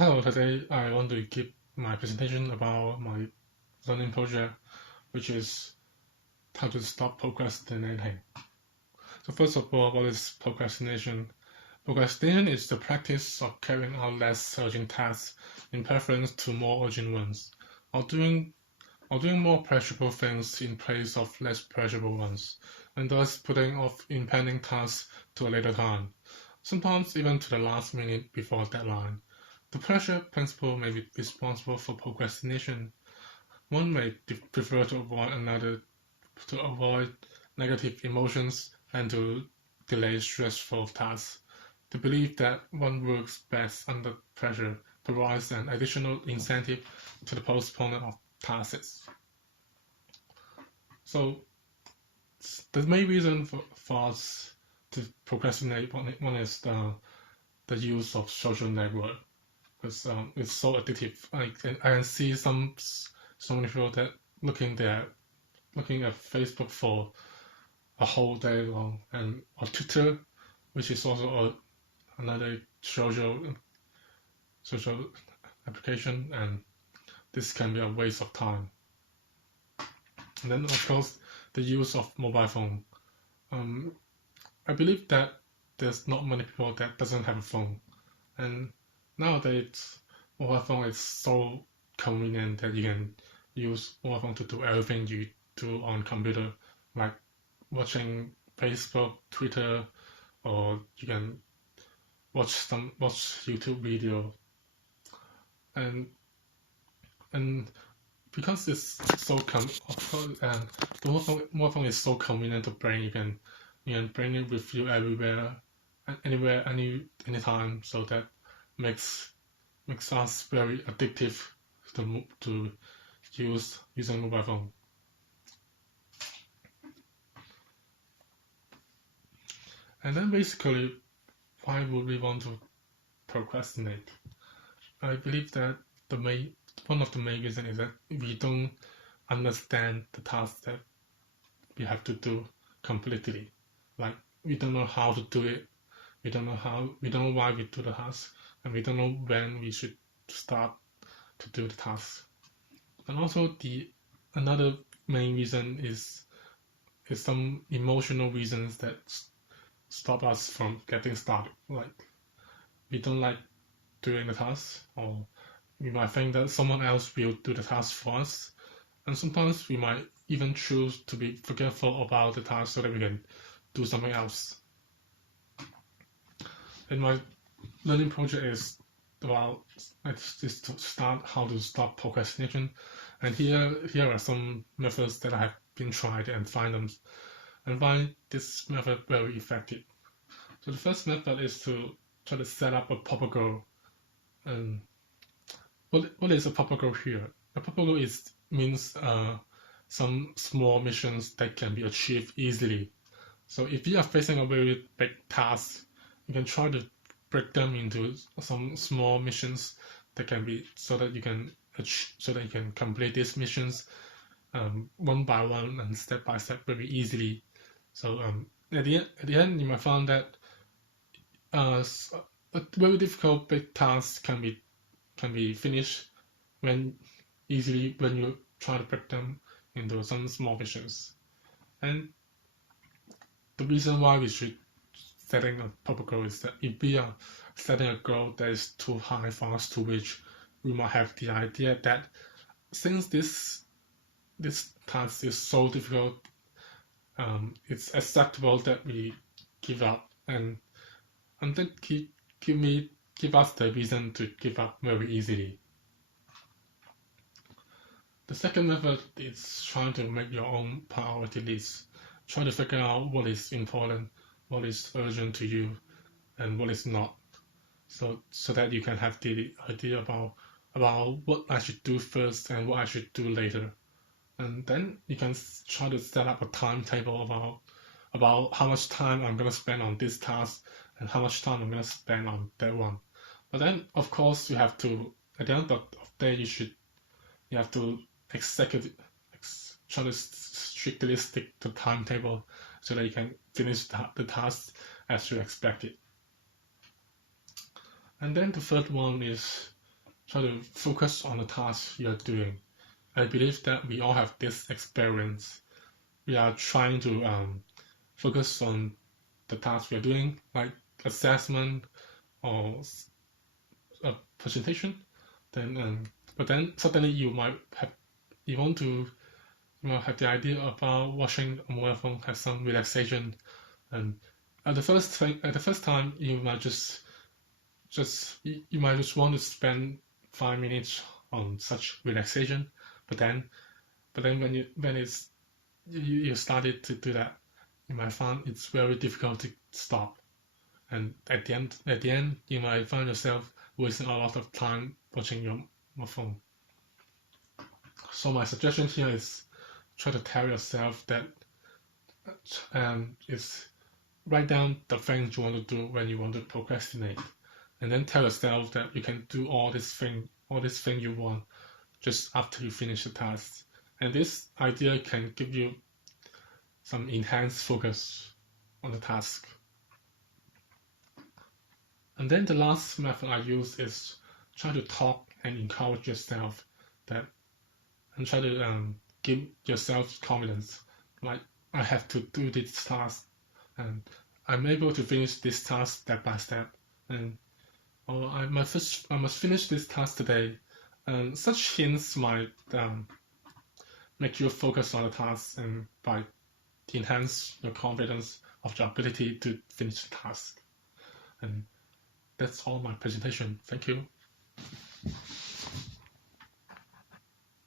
Hello, today I want to give my presentation about my learning project, which is how to stop procrastinating. So first of all, what is procrastination? Procrastination is the practice of carrying out less urgent tasks in preference to more urgent ones, or doing more pleasurable things in place of less pleasurable ones, and thus putting off impending tasks to a later time, sometimes even to the last minute before deadline. The pressure principle may be responsible for procrastination. One may prefer to avoid another to avoid negative emotions and to delay stressful tasks. The belief that one works best under pressure provides an additional incentive to the postponement of tasks. So the main reason for us to procrastinate one is the use of social network, because it's so addictive. I can see some many people that looking at Facebook for a whole day long, and or Twitter, which is also another social application, and this can be a waste of time. And then of course the use of mobile phone. I believe that there's not many people that doesn't have a phone, and nowadays mobile phone is so convenient that you can use mobile phone to do everything you do on computer, like watching Facebook, Twitter, or you can watch YouTube video, and because it's so and the mobile phone is so convenient to bring, you can bring it with you everywhere, anywhere, anytime. So that makes us very addictive to using mobile phone. And then basically, why would we want to procrastinate? I believe that one of the main reasons is that we don't understand the task that we have to do completely. Like, we don't know how to do it. We don't know why we do the task, and we don't know when we should start to do the task. And also another main reason is some emotional reasons that stop us from getting started. Like, we don't like doing the task, or we might think that someone else will do the task for us, and sometimes we might even choose to be forgetful about the task so that we can do something else. And my learning project is about is to start how to stop procrastination, and here are some methods that I have been tried and find this method very effective. So the first method is to try to set up a proper goal. And what is a proper goal here? A proper goal means some small missions that can be achieved easily. So if you are facing a very big task, you can try to break them into some small missions that can be so that you can complete these missions one by one and step by step very easily. So at the end, you might find that a very difficult big task can be finished when you try to break them into some small missions. And the reason why we should setting a proper goal is that if we are setting a goal that is too high for us to reach, we might have the idea that since this task is so difficult, it's acceptable that we give up, and that give us the reason to give up very easily. The second method is trying to make your own priority list. Try to figure out what is important, what is urgent to you, and what is not, so that you can have the idea about what I should do first and what I should do later. And then you can try to set up a timetable about how much time I'm going to spend on this task and how much time I'm going to spend on that one. But then, of course, you have to, at the end of the day, you have to try to strictly stick to timetable so that you can finish the task as you expected. And then the third one is try to focus on the task you're doing. I believe that we all have this experience. We are trying to focus on the task we are doing, like assessment or a presentation. But then suddenly you might have the idea about watching a mobile phone has some relaxation, and at the first time you might just want to spend 5 minutes on such relaxation, but then you started to do that, you might find it's very difficult to stop, and at the end you might find yourself wasting a lot of time watching your phone. So my suggestion here is try to tell yourself that is write down the things you want to do when you want to procrastinate, and then tell yourself that you can do all this thing you want just after you finish the task. And this idea can give you some enhanced focus on the task. And then the last method I use is try to talk and encourage yourself and try to give yourself confidence. Like, I have to do this task, and I'm able to finish this task step by step, or I must finish this task today. And such hints might make you focus on the task and by enhance your confidence of your ability to finish the task. And that's all my presentation. Thank you.